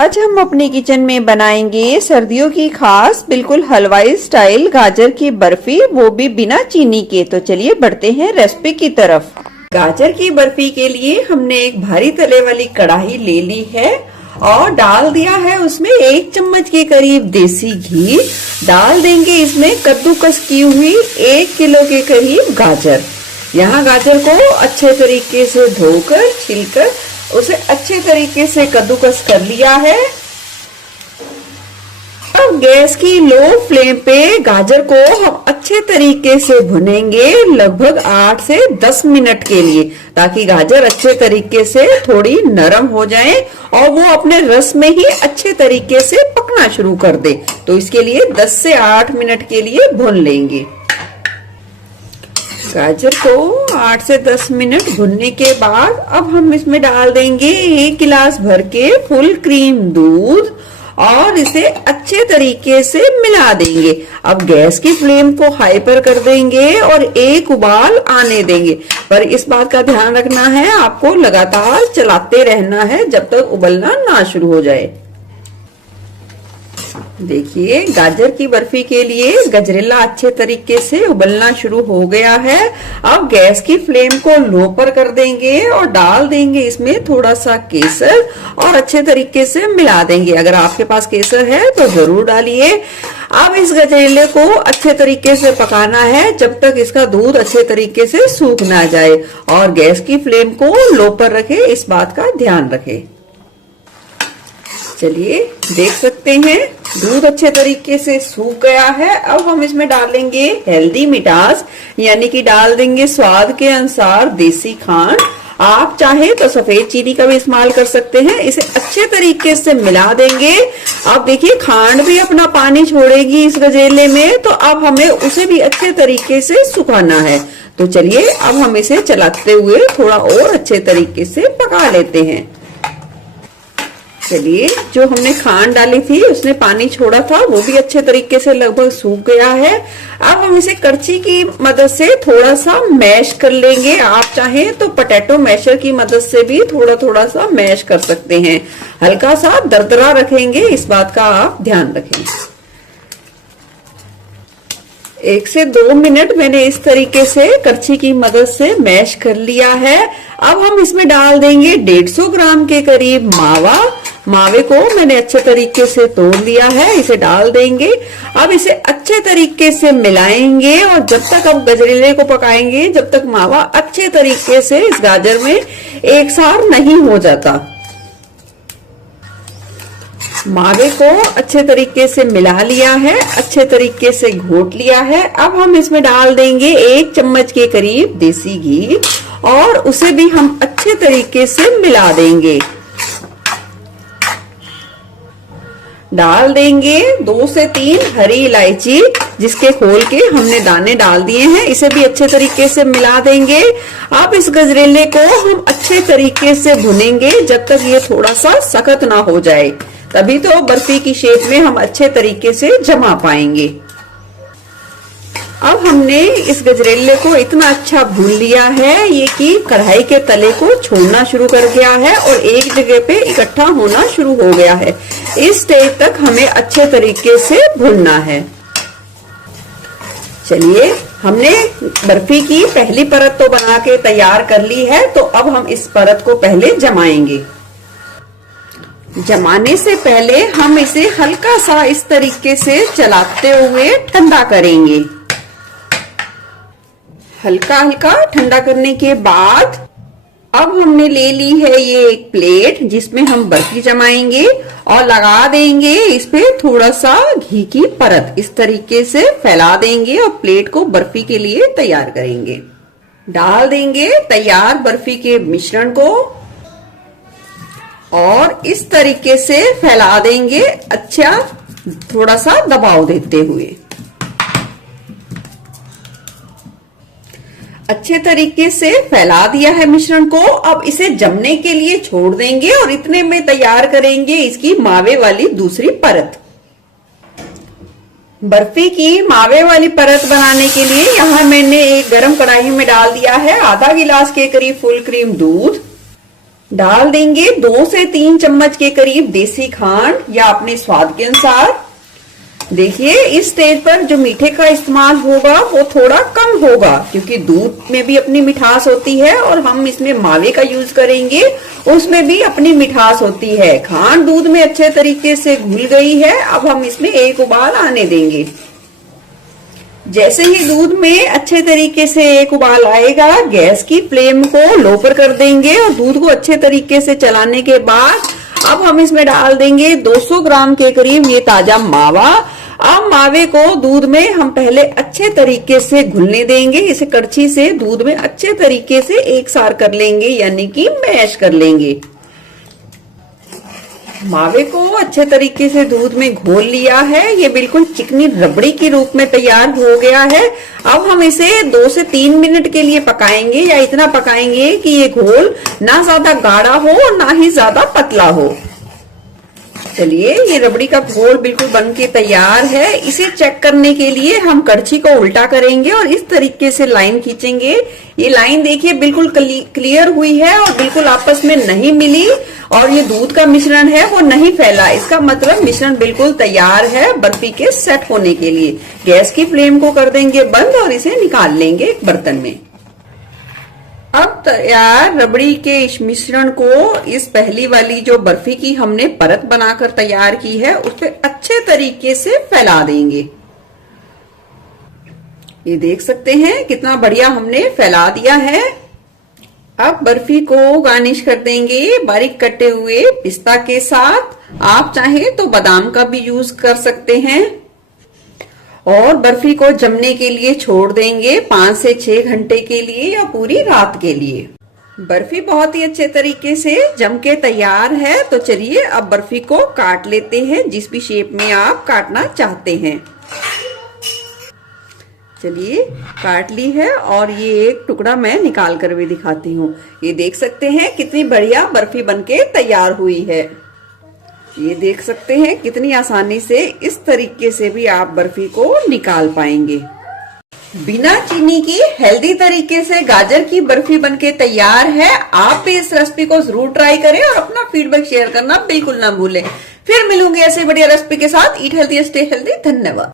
आज हम अपने किचन में बनाएंगे सर्दियों की खास बिल्कुल हलवाई स्टाइल गाजर की बर्फी, वो भी बिना चीनी के। तो चलिए बढ़ते हैं रेसिपी की तरफ। गाजर की बर्फी के लिए हमने एक भारी तले वाली कढ़ाई ले ली है और डाल दिया है उसमें 1 चम्मच के करीब देसी घी। डाल देंगे इसमें कद्दूकस की हुई 1 किलो के करीब गाजर। यहाँ गाजर को अच्छे तरीके से धोकर छीलकर उसे अच्छे तरीके से कद्दूकस कर लिया है। अब गैस की लो फ्लेम पे गाजर को हम अच्छे तरीके से भुनेंगे लगभग 8 से 10 मिनट के लिए, ताकि गाजर अच्छे तरीके से थोड़ी नरम हो जाए और वो अपने रस में ही अच्छे तरीके से पकना शुरू कर दे। तो इसके लिए 10 से 8 मिनट के लिए भून लेंगे। गाजर को 8 से 10 मिनट भुनने के बाद अब हम इसमें डाल देंगे 1 गिलास भर के फुल क्रीम दूध और इसे अच्छे तरीके से मिला देंगे। अब गैस की फ्लेम को हाई पर कर देंगे और एक उबाल आने देंगे, पर इस बात का ध्यान रखना है आपको लगातार चलाते रहना है जब तक उबलना ना शुरू हो जाए। देखिए गाजर की बर्फी के लिए गजरेला अच्छे तरीके से उबलना शुरू हो गया है। अब गैस की फ्लेम को लो पर कर देंगे और डाल देंगे इसमें थोड़ा सा केसर और अच्छे तरीके से मिला देंगे। अगर आपके पास केसर है तो जरूर डालिए। अब इस गजरेले को अच्छे तरीके से पकाना है जब तक इसका दूध अच्छे तरीके से सूख ना जाए और गैस की फ्लेम को लो पर रखे, इस बात का ध्यान रखें। चलिए देख सकते हैं दूध अच्छे तरीके से सूख गया है। अब हम इसमें डालेंगे हेल्दी मिठास, यानी कि डाल देंगे स्वाद के अनुसार देसी खांड। आप चाहे तो सफेद चीनी का भी इस्तेमाल कर सकते हैं। इसे अच्छे तरीके से मिला देंगे। अब देखिए खांड भी अपना पानी छोड़ेगी इस गजरेले में, तो अब हमें उसे भी अच्छे तरीके से सुखाना है। तो चलिए अब हम इसे चलाते हुए थोड़ा और अच्छे तरीके से पका लेते हैं। चलिए जो हमने खांड डाली थी उसने पानी छोड़ा था, वो भी अच्छे तरीके से लगभग सूख गया है। अब हम इसे करछी की मदद से थोड़ा सा मैश कर लेंगे। आप चाहें तो पोटैटो मैशर की मदद से भी थोड़ा थोड़ा सा मैश कर सकते हैं। हल्का सा दरदरा रखेंगे, इस बात का आप ध्यान रखें। 1 से 2 मिनट मैंने इस तरीके से करछी की मदद से मैश कर लिया है। अब हम इसमें डाल देंगे 150 ग्राम के करीब मावा। मावे को मैंने अच्छे तरीके से तोड़ लिया है, इसे डाल देंगे। अब इसे अच्छे तरीके से मिलाएंगे और जब तक अब गजरेले को पकाएंगे जब तक मावा अच्छे तरीके से इस गाजर में एक साथ नहीं हो जाता। मावे को अच्छे तरीके से मिला लिया है, अच्छे तरीके से घोट लिया है। अब हम इसमें डाल देंगे 1 चम्मच के करीब देसी घी और उसे भी हम अच्छे तरीके से मिला देंगे। डाल देंगे 2 से 3 हरी इलायची, जिसके खोल के हमने दाने डाल दिए हैं, इसे भी अच्छे तरीके से मिला देंगे। अब इस गजरेले को हम अच्छे तरीके से भुनेंगे जब तक ये थोड़ा सा सख्त ना हो जाए, तभी तो बर्फी की शेप में हम अच्छे तरीके से जमा पाएंगे। अब हमने इस गजरेले को इतना अच्छा भून लिया है ये कि कढ़ाई के तले को छोड़ना शुरू कर गया है और एक जगह पे इकट्ठा होना शुरू हो गया है। इस स्टेज तक हमें अच्छे तरीके से भूनना है। चलिए हमने बर्फी की पहली परत तो बना के तैयार कर ली है, तो अब हम इस परत को पहले जमाएंगे। जमाने से पहले हम इसे हल्का सा इस तरीके से चलाते हुए ठंडा करेंगे। हल्का हल्का ठंडा करने के बाद अब हमने ले ली है ये एक प्लेट, जिसमें हम बर्फी जमाएंगे और लगा देंगे इस पे थोड़ा सा घी की परत। इस तरीके से फैला देंगे और प्लेट को बर्फी के लिए तैयार करेंगे। डाल देंगे तैयार बर्फी के मिश्रण को और इस तरीके से फैला देंगे, अच्छा थोड़ा सा दबाव देते हुए। अच्छे तरीके से फैला दिया है मिश्रण को। अब इसे जमने के लिए छोड़ देंगे और इतने में तैयार करेंगे इसकी मावे वाली दूसरी परत। बर्फी की मावे वाली परत बनाने के लिए यहाँ मैंने एक गरम कढ़ाई में डाल दिया है आधा गिलास के करीब फुल क्रीम दूध। डाल देंगे 2 से 3 चम्मच के करीब देसी खांड या अपने स्वाद के अनुसार। देखिए इस स्टेज पर जो मीठे का इस्तेमाल होगा वो थोड़ा कम होगा, क्योंकि दूध में भी अपनी मिठास होती है और हम इसमें मावे का यूज करेंगे, उसमें भी अपनी मिठास होती है। खांड दूध में अच्छे तरीके से घुल गई है, अब हम इसमें एक उबाल आने देंगे। जैसे ही दूध में अच्छे तरीके से एक उबाल आएगा, गैस की फ्लेम को लो पर कर देंगे और दूध को अच्छे तरीके से चलाने के बाद अब हम इसमें डाल देंगे 200 ग्राम के करीब ये ताजा मावा। अब मावे को दूध में हम पहले अच्छे तरीके से घुलने देंगे, इसे कड़छी से दूध में अच्छे तरीके से एक सार कर लेंगे, यानी कि मैश कर लेंगे। मावे को अच्छे तरीके से दूध में घोल लिया है, ये बिल्कुल चिकनी रबड़ी के रूप में तैयार हो गया है। अब हम इसे 2 से 3 मिनट के लिए पकाएंगे, या इतना पकाएंगे कि ये घोल ना ज्यादा गाढ़ा हो और ना ही ज्यादा पतला हो। चलिए ये रबड़ी का घोल बिल्कुल बन के तैयार है। इसे चेक करने के लिए हम कड़छी को उल्टा करेंगे और इस तरीके से लाइन खींचेंगे। ये लाइन देखिए बिल्कुल क्लियर हुई है और बिल्कुल आपस में नहीं मिली, और ये दूध का मिश्रण है वो नहीं फैला। इसका मतलब मिश्रण बिल्कुल तैयार है बर्फी के सेट होने के लिए। गैस की फ्लेम को कर देंगे बंद और इसे निकाल लेंगे एक बर्तन में। अब तैयार रबड़ी के इस मिश्रण को इस पहली वाली जो बर्फी की हमने परत बनाकर तैयार की है उस पे अच्छे तरीके से फैला देंगे। ये देख सकते हैं कितना बढ़िया हमने फैला दिया है। अब बर्फी को गार्निश कर देंगे बारीक कटे हुए पिस्ता के साथ। आप चाहें तो बादाम का भी यूज कर सकते हैं। और बर्फी को जमने के लिए छोड़ देंगे 5 से 6 घंटे के लिए या पूरी रात के लिए। बर्फी बहुत ही अच्छे तरीके से जम के तैयार है। तो चलिए अब बर्फी को काट लेते हैं, जिस भी शेप में आप काटना चाहते हैं। चलिए काट ली है और ये एक टुकड़ा मैं निकाल कर भी दिखाती हूँ। ये देख सकते हैं कितनी बढ़िया बर्फी बनके तैयार हुई है। ये देख सकते हैं कितनी आसानी से इस तरीके से भी आप बर्फी को निकाल पाएंगे। बिना चीनी की हेल्दी तरीके से गाजर की बर्फी बनके तैयार है। आप भी इस रेसिपी को जरूर ट्राई करें और अपना फीडबैक शेयर करना बिल्कुल ना भूलें। फिर मिलूंगी ऐसे बढ़िया रेसिपी के साथ। Eat healthy stay healthy. धन्यवाद।